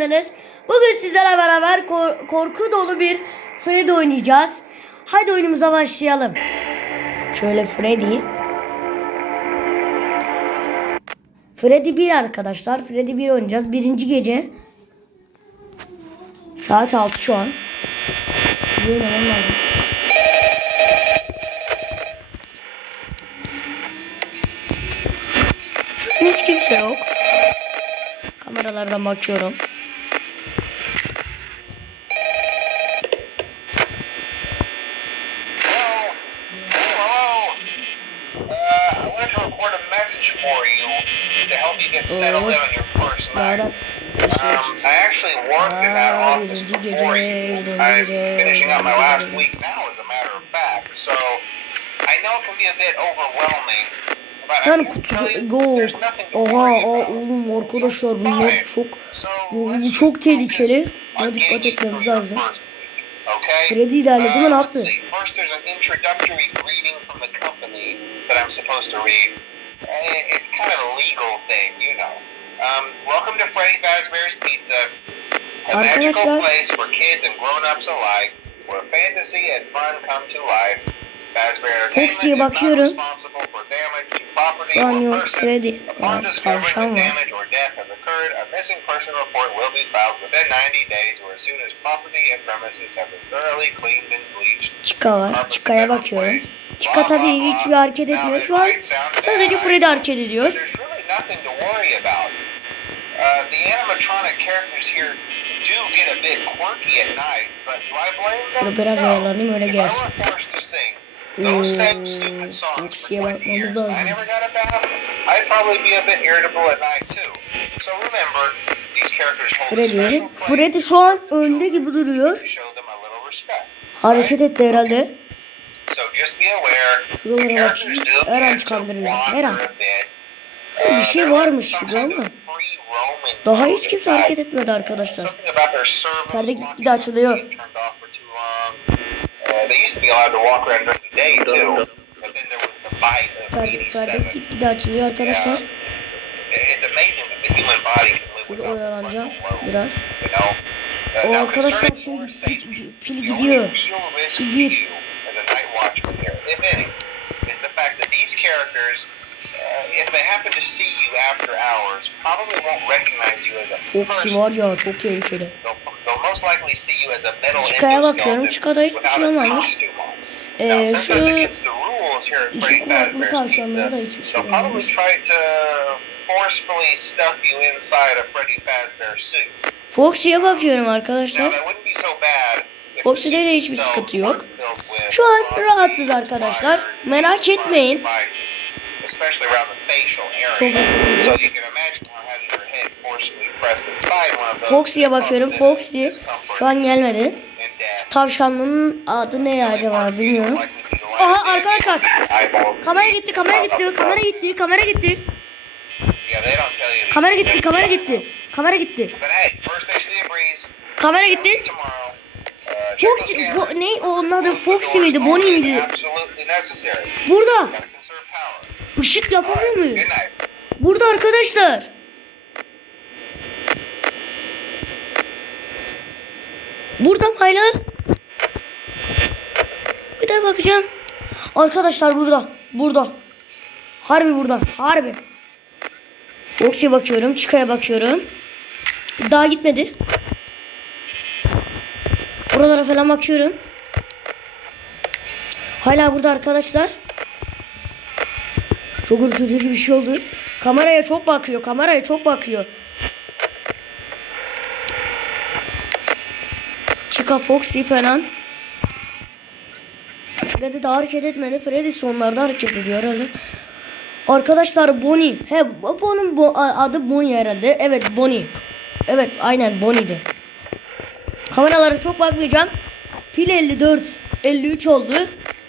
ben. Bugün sizlerle beraber kor- korku dolu bir Freddy oynayacağız. Hadi oyunumuza başlayalım. Şöyle Freddy. Freddy 1 arkadaşlar. Freddy 1 oynayacağız. Birinci gece. Saat 6 şu an. Oynamam lazım. Hiç kimse yok. Kameralardan bakıyorum. Hello? Hello? Uh, I wanted to record a message for you to help you get settled in on your first night. Um, I actually worked in that Ah, office before you. I'm finishing up my last week now, as a matter of fact. So, I know it can be a bit overwhelming. Can kutu to Oha about. oğlum arkadaşlar bunlar çok bu, çok tehlikeli. Buna dikkat etmemiz lazım. Freddy ilerledi mi ne Uh, yaptı? let's see. First, there's an introductory greeting from the company that I'm supposed to read. Eh, It's kind of a legal thing, you know. Um, welcome to Freddy Fazbear's Pizza, a magical place for kids and grown-ups alike, where fantasy and fun come to life. Not bakıyorum. Şu an yok discovering tavşan var. damage or death has occurred, a missing person report will be filed within 90 days or as soon as property and premises have been thoroughly cleaned and bleached. Chica var. Chica'ya bakıyorum. Chica tabii hiçbir hareket etmiyor. Şu an sadece Freddy hareket ediyor. Uh, the animatronic characters here to sing those same stupid songs for Foxy'ye 20 bakmamız years, lazım. Freddy. Freddy şu an önde gibi duruyor. Hareket etti herhalde. Şuralara bakayım. Her an wander her an. Bir şey Uh, varmış they're gibi ama. Daha hiç kimse hareket etmedi arkadaşlar. Perde gitgide açılıyor. Uh, they used to be allowed to walk around during the day too, but then there was the bite of perde 87. gitgide açılıyor arkadaşlar. It's amazing that the human body can live Şöyle without oyalanacağım much load, biraz. you know? Uh, O now, arkadaşlar concerning şimdi your safety, pil, pil the gidiyor. real risk Pil to bir. you as a night watchman here, if any, is the fact that these characters, if they happen to see you after hours, probably won't recognize you as a Foxy person. var ya çok tehlikeli. They'll, they'll most likely see you as a metal Chicka'ya bakıyorum. Chicka'da hiçbir şey olmamış. Ee, şu iki kulaklı Fazbear's tavşanlara da hiçbir şey olmamış. Foxy'ye bakıyorum arkadaşlar. Foxy'de de hiçbir sıkıntı yok. Şu an rahatsız arkadaşlar. Merak etmeyin. Especially around the facial area. So you can imagine how having your head forcibly pressed inside one of those Foxy'ye bakıyorum. Foxy şu an gelmedi. and death. Tavşanlının adı ne acaba bilmiyorum. Aha arkadaşlar. Kamera gitti, kamera gitti, kamera gitti, kamera gitti. Kamera gitti, kamera gitti. Kamera gitti. Kamera gitti. Foxy, Fo- ne onun adı Foxy miydi, Bonnie miydi? Burada. Işık yapamıyor muyuz? Burada arkadaşlar. Burada hala? Bir daha bakacağım. Arkadaşlar burada. Burada. Harbi burada. Harbi. Foxy'ye bakıyorum. Chicka'ya bakıyorum. Daha gitmedi. Oralara falan bakıyorum. Hala burada arkadaşlar. Çok ürkütücü bir şey oldu. Kameraya çok bakıyor. Kameraya çok bakıyor. Chica Foxy falan. Freddy de hareket etmedi. Freddy sonlarda hareket ediyor herhalde. Arkadaşlar Bonnie. He bunun bu adı Bonnie herhalde. Evet Bonnie. Evet aynen Bonnie'di. Kameralara çok bakmayacağım. Pil 54. 53 oldu.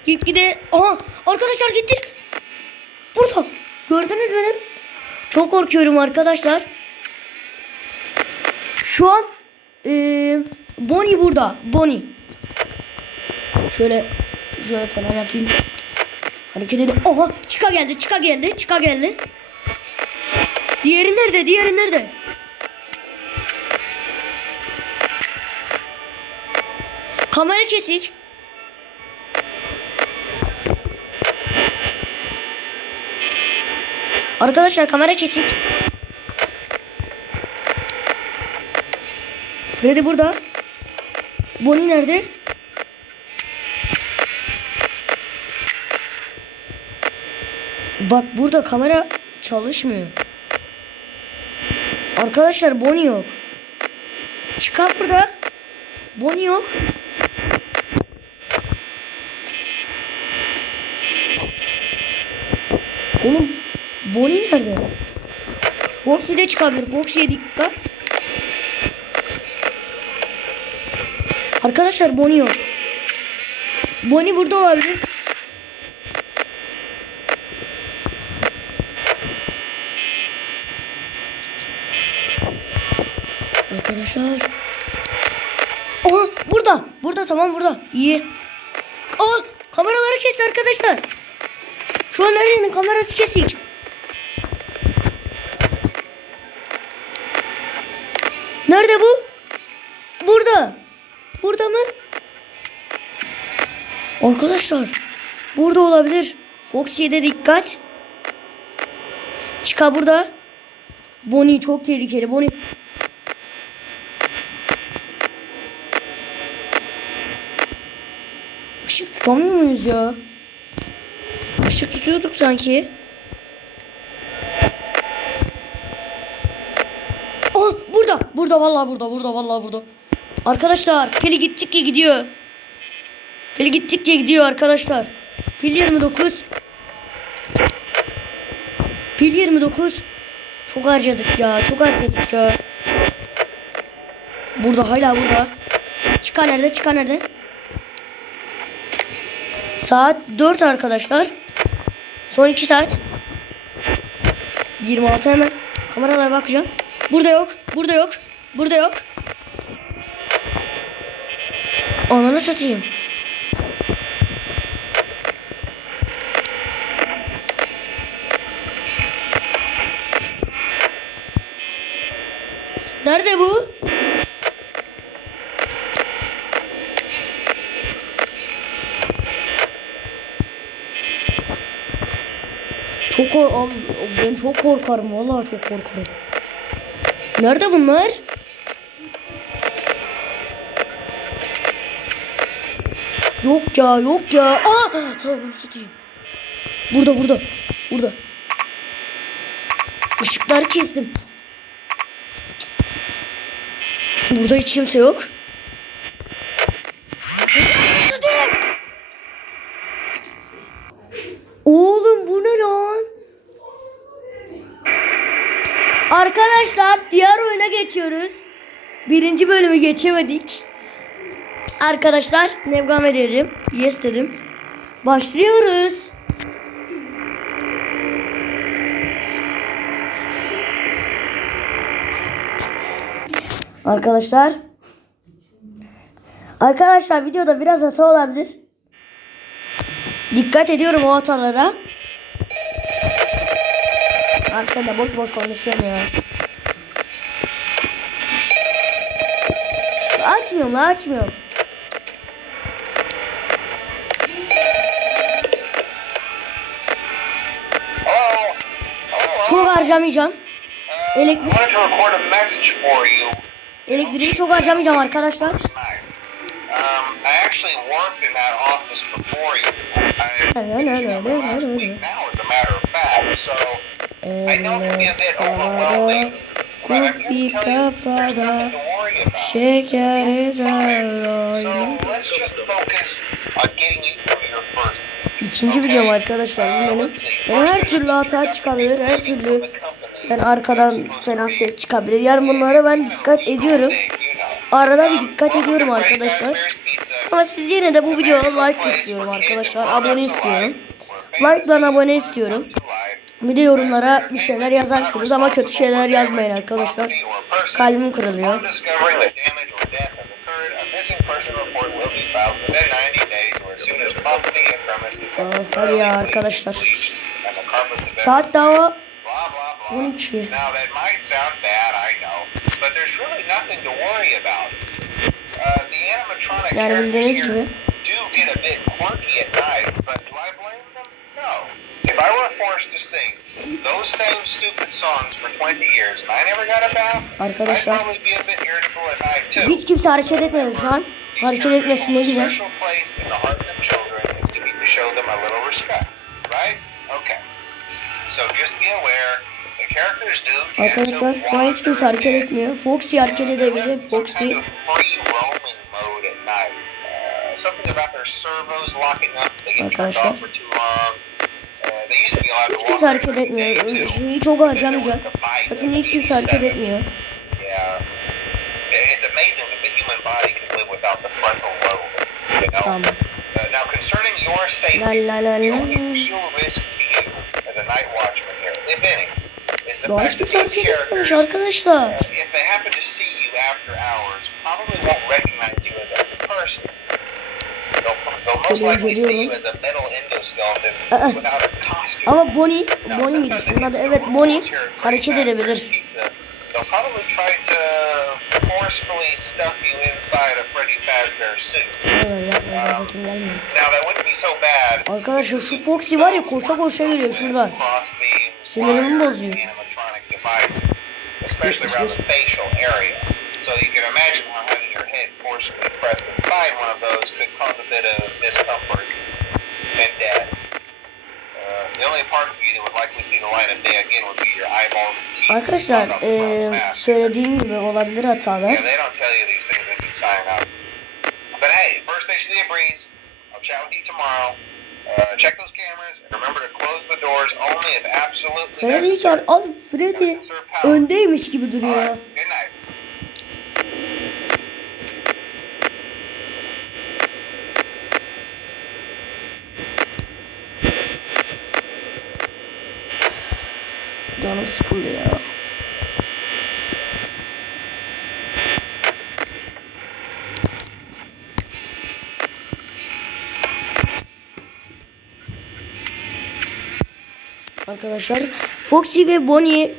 Gitgide. Aha arkadaşlar gitti. Burada. Gördünüz mü? Çok korkuyorum arkadaşlar. Şu an e, Bonnie burada. Bonnie. Şöyle şöyle falan yapayım. Hareket edin. Oha çıka geldi çıka geldi çıka geldi. Diğeri nerede diğeri nerede? Kamera kesik. Arkadaşlar kamera kesik. Freddy burada. Bonnie nerede? Bak burada kamera çalışmıyor. Arkadaşlar Bonnie yok. Çıkar burada. Bonnie yok. Oğlum Bonnie nerede? Foxy de çıkabilir. Foxy'ye dikkat. Arkadaşlar Bonnie yok. Bonnie burada olabilir. Arkadaşlar. Oha burada. Burada tamam burada. İyi. Aa kameraları kesti arkadaşlar. Şu an nerenin kamerası kesik. Nerede bu? Burada. Burada mı? Arkadaşlar. Burada olabilir. Foxy'ye de dikkat. Çıka burada. Bonnie çok tehlikeli. Bonnie. Işık tutamıyor muyuz ya? Işık tutuyorduk sanki. Aa burada. Vallahi burada. Burada vallahi burada. Arkadaşlar pili gittikçe gidiyor. Pili gittikçe gidiyor arkadaşlar. Pil 29. Pil 29. Çok harcadık ya. Çok harcadık ya. Burada hala burada. Çıkan nerede? Çıkan nerede? Saat 4 arkadaşlar. Son 2 saat. 26 hemen. Kameralara bakacağım. Burada yok. Burada yok. Burada yok. Ananı satayım. Nerede bu? Çok kor abi, ben çok korkarım vallahi çok korkarım. Nerede bunlar? Yok ya yok ya. Aa! Ha, bunu satayım. Burada burada. Burada. Işıkları kestim. Burada hiç kimse yok. Oğlum bu ne lan? Arkadaşlar diğer oyuna geçiyoruz. Birinci bölümü geçemedik. Arkadaşlar devam edelim. Yes dedim. Başlıyoruz. Arkadaşlar. Arkadaşlar videoda biraz hata olabilir. Dikkat ediyorum o hatalara. Abi sen de boş boş konuşuyorsun ya. Açmıyorum la açmıyorum. Harcamayacağım. Elektrik, elektriği çok harcamayacağım arkadaşlar. Um, I actually worked in that office before you. I Hello, finished hello, up hello, last hello. week now, as a matter of fact. So I know it can be a bit overwhelming, but I'm here to Kofi tell you there's kafada nothing to worry İkinci videom arkadaşlar benim. Yani her türlü hata çıkabilir. Her türlü yani arkadan fena ses çıkabilir. Yani bunlara ben dikkat ediyorum. Arada bir dikkat ediyorum arkadaşlar. Ama siz yine de bu videoya like istiyorum arkadaşlar. Abone istiyorum. Like'la abone istiyorum. Bir de yorumlara bir şeyler yazarsınız ama kötü şeyler yazmayın arkadaşlar. Kalbim kırılıyor. Of, hadi ya arkadaşlar. Saat daha 12. Now that might sound bad, I know, but there's really nothing to worry about. Uh, the the animatronic Yani bildiğiniz gibi. If I were forced to sing those same stupid songs for 20 years and I never got a bath, I'd Arkadaşlar probably be a bit irritable at night too. hiç kimse hareket etmedi şu an. Hareket etmesi ne güzel. Arkadaşlar şu an hiç kimse hareket etmiyor. Foxy hareket edebilir. Foxy. Uh, Arkadaşlar. Uh, Hiç kimse hareket etmiyor. Şimdi çok harcamayacak. Zaten hiç kimse hareket etmiyor. Tamam. Uh, La la la la Daha hiç kimse hareket etmemiş arkadaşlar. Aa. Ama Bonnie, Bonnie miydi? the evet Bonnie hareket edebilir. They'll probably try to forcefully stuff you inside a Freddy Fazbear suit. Hayır yapma zaten gelmiyor. Now that wouldn't be so bad. Arkadaşlar şu Foxy var ya koşa koşa geliyor şuradan. Sinirimi bozuyor. Especially around the facial area. So you can imagine how having your head forcibly pressed inside one of those could cause a bit of discomfort and death. Uh, the only parts of you that would likely see the light of day again would be your eyeballs and teeth. Arkadaşlar söylediğim gibi olabilir hatalar. Yeah, they don't tell you these things when you sign up. But hey, first station of the breeze. I'll chat with you tomorrow. Uh, check those cameras and remember to close the doors only if absolutely Freddy hiç Abi Freddy. Öndeymiş gibi duruyor. Arkadaşlar Foxy ve Bonnie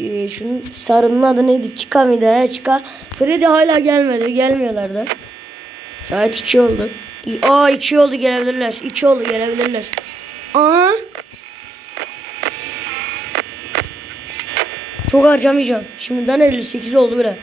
e, şunun sarının adı neydi? Chica mıydı? He, Chica. Freddy hala gelmedi. Gelmiyorlardı. Saat 2 oldu. Aa 2 oldu gelebilirler. 2 oldu gelebilirler. Aa Çok harcamayacağım. Şimdiden 58 oldu bile.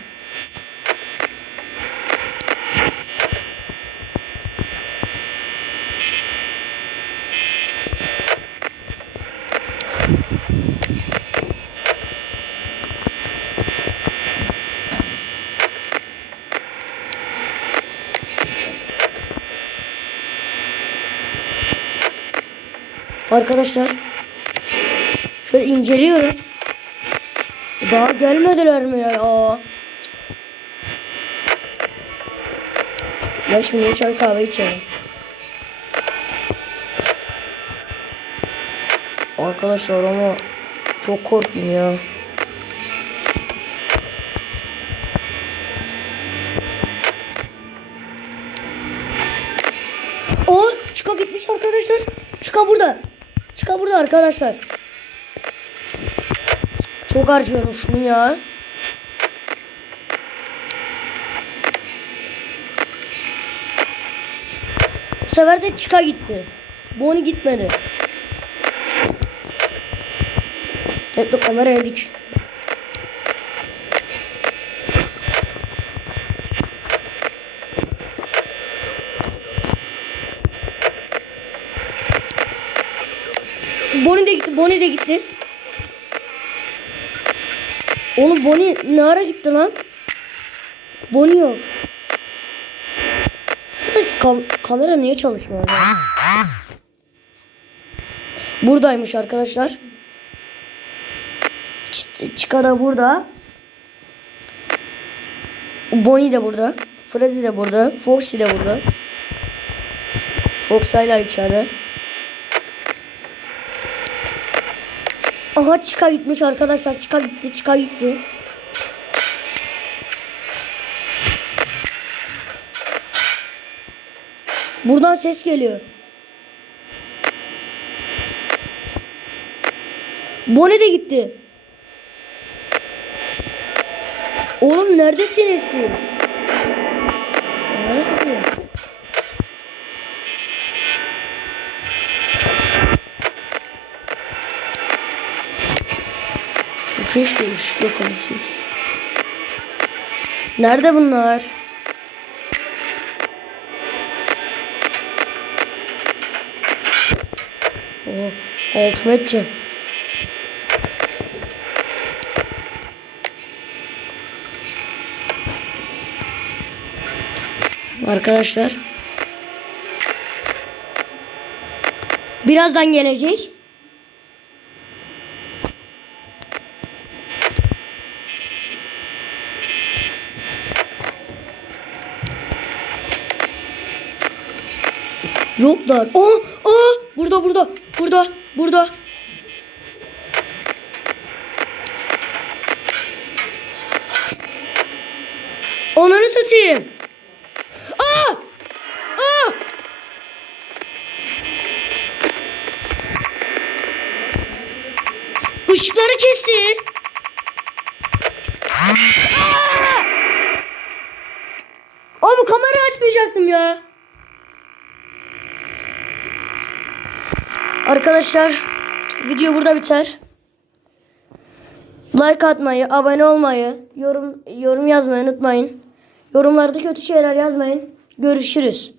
Arkadaşlar şöyle inceliyorum. Daha gelmediler mi ya? Aa. Ben şimdi çay kahve içerim. Arkadaşlar ama çok korktum ya. O çıka arkadaşlar. Çıka burada. Çıka burada arkadaşlar. Çok harcıyorum şunu ya. Bu sefer de çıka gitti. Bonnie gitmedi. Hep de kameraya dik. Bonnie de gitti. Oğlum Bonnie ne ara gitti lan? Bonnie yok. Kam- kamera niye çalışmıyor? ya? Buradaymış arkadaşlar. Ç- da burada. Bonnie de burada. Freddy de burada. Foxy de burada. Fox hala içeride. Aha Chica gitmiş arkadaşlar. Chica gitti. Chica gitti. Buradan ses geliyor. Bonnie de gitti. Oğlum neredesiniz siz? Keşke ışık yok olsun. Nerede bunlar? Oh, ultimate'ci. Arkadaşlar. Birazdan gelecek. Yoklar. Aa, aa, burada burada. Burada. Burada. Onları satayım. Aa! Aa! Işıkları kesti. Aa! Abi kamerayı açmayacaktım ya. Arkadaşlar video burada biter. Like atmayı, abone olmayı, yorum yorum yazmayı unutmayın. Yorumlarda kötü şeyler yazmayın. Görüşürüz.